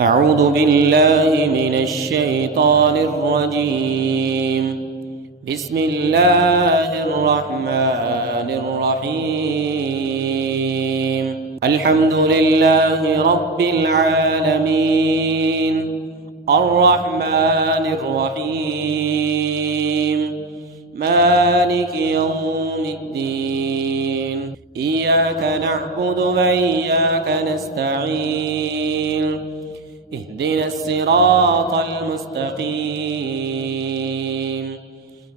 أعوذ بالله من الشيطان الرجيم. بسم الله الرحمن الرحيم. الحمد لله رب العالمين، الرحمن الرحيم، مالك يوم الدين. إياك نعبد وإياك نستعين. اهدنا الصراط المستقيم،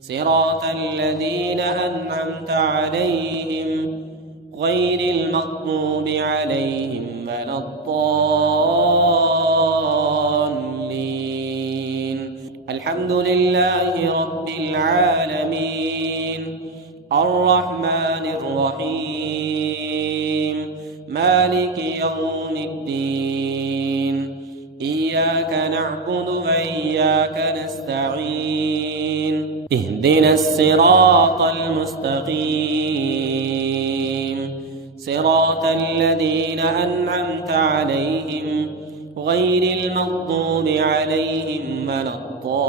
صراط الذين أنعمت عليهم غير المغضوب عليهم ولا الضالين. الحمد لله رب العالمين، الرحمن الرحيم، مالك يوم الدين. إياك نعبد وإياك نستعين. اهدنا الصراط المستقيم، صراط الذين أنعمت عليهم غير المغضوب عليهم ولا الضالين.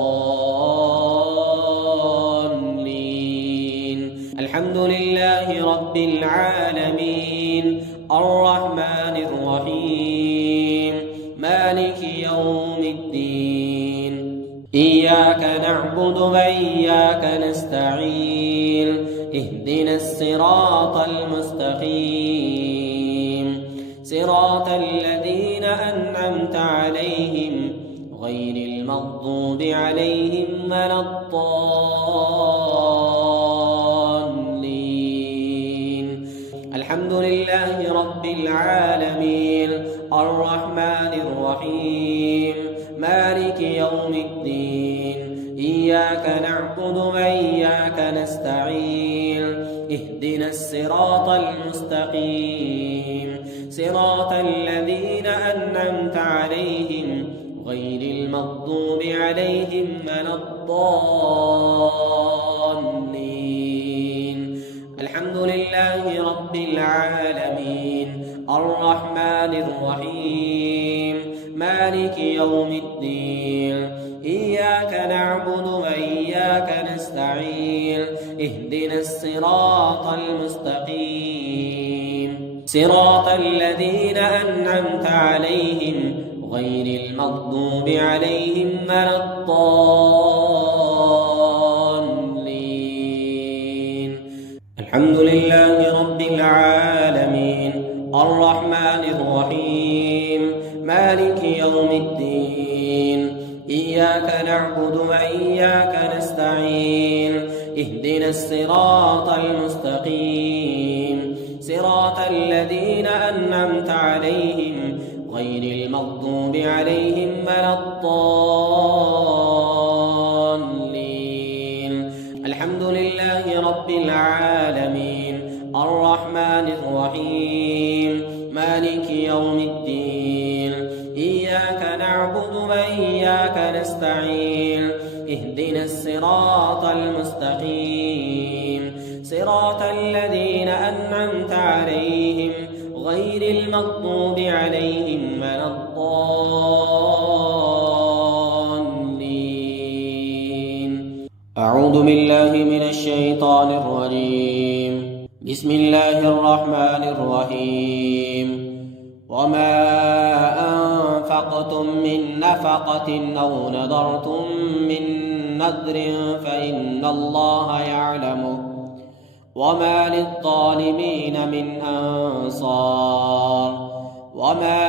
الحمد لله رب العالمين، الرحمن الرحيم، مالك يوم الدين. إياك نعبد وإياك نستعين. اهدنا الصراط المستقيم، صراط الذين أنعمت عليهم غير المغضوب عليهم ولا الضالين. الحمد لله رب العالمين، الرحمن الرحيم، مالك يوم الدين. إياك نعبد وإياك نستعين. اهدنا الصراط المستقيم، صراط الذين أنعمت عليهم غير المغضوب عليهم ولا الضالين. الحمد لله رب العالمين، الرحمن الرحيم، مالك يوم الدين. إياك نعبد وإياك نستعين. اهدنا الصراط المستقيم، صراط الذين أنعمت عليهم غير المغضوب عليهم ولا الضالين. الحمد لله رب العالمين، الرحمن الرحيم، مالك يوم الدين. إياك نعبد وإياك نستعين. اهدنا الصراط المستقيم، صراط الذين أنعمت عليهم غير المغضوب عليهم ولا الضالين. الحمد لله رب العالمين، الرحمن الرحيم، مالك يوم الدين. إياك نعبد وإياك نستعين. اهدنا الصراط المستقيم، صراط الذين أنعمت عليهم غير المغضوب عليهم ولا الضالين. أعوذ بالله من الشيطان الرجيم. بسم الله الرحمن الرحيم. وما أنفقتم من نفقة أو نذرتم من نذر فإن الله يعلمه، وما للظالمين من أنصار. وما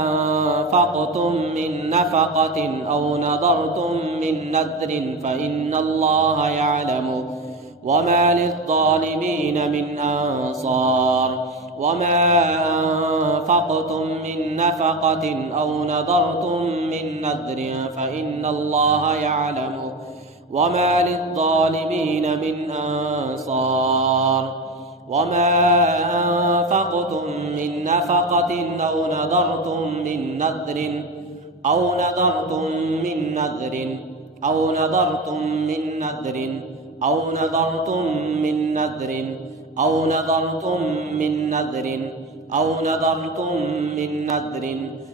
أنفقتم من نفقة أو نذرتم من نذر فإن الله يعلمه، وما للظالمين من أنصار. وما أنفقتم من نفقة أو نذرتم من نذر فإن الله يعلمه، وما للظالمين من أنصار. وما أنفقتم من نفقة أو نذرتم من نذر أو نذرتم من نذر أو نذرتم من نذر أو نذرتم من نذر أو نذرتم من نذر أو نذرتم من نذر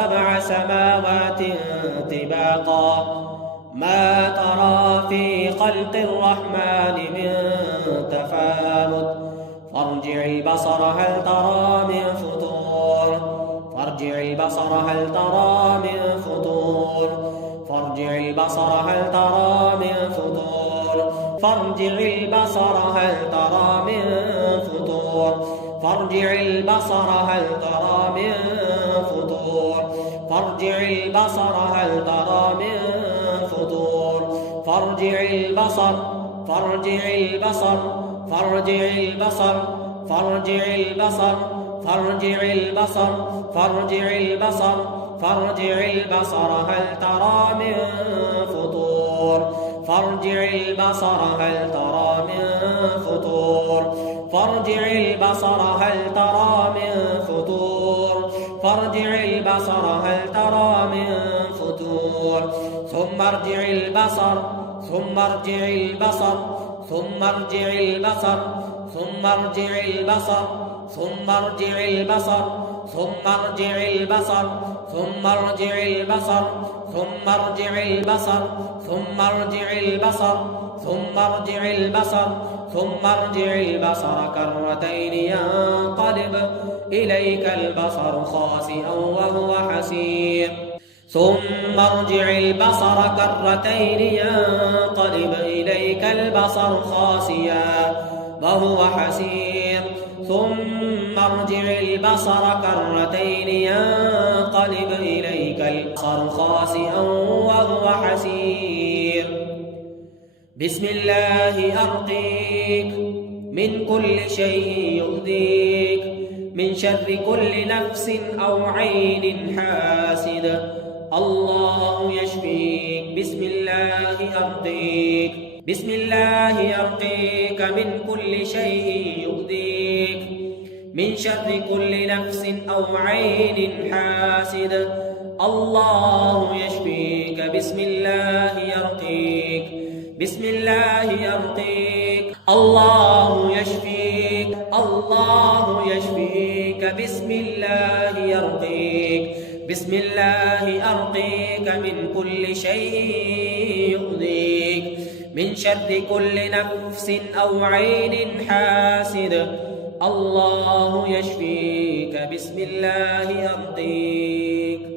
سبع سماوات طباقا ما ترى في خلق الرحمن من تفاوت فارجع البصر هل ترى من فطور فارجع البصر هل ترى من فطور فارجع البصر هل ترى من فطور فارجع البصر هل ترى من فطور فارجع البصر هل ترى من فطور فارجع البصر هل ترى من فطور فارجع البصر فارجع البصر فارجع البصر فارجع البصر فارجع البصر فارجع البصر فارجع البصر هل ترى من فطور فارجع البصر هل ترى من فطور فارجع البصر هل ترى من فطور فارجع البصر هل ترى من فطور ثم ارجع البصر ثم ارجع البصر ثم ارجع البصر ثم ارجع البصر ثم ارجع البصر ثم ارجع البصر ثم ارجع البصر ثم ارجع البصر ثم ارجع البصر ثم ارجع البصر ثم ارجع البصر كرتين ينقلب إليك البصر خاسئا وهو حسير ثم ارجع البصر كرتين ينقلب إليك البصر خاسئا وهو حسير ثم ارجع البصر كرتين ينقلب إليك البصر خاسئا وهو حسير بسم الله أرقيك من كل شيء يؤذيك من شر كل نفس أو عين حاسد الله يشفيك بسم الله أرقيك بسم الله أرقيك من كل شيء يؤذيك من شر كل نفس أو عين حاسد الله يشفيك بسم الله يرقيك بسم الله يرقيك الله يشفيك الله يشفيك بسم الله يرقيك بسم الله أرقيك من كل شيء يؤذيك من شر كل نفس أو عين حاسد الله يشفيك بسم الله يرقيك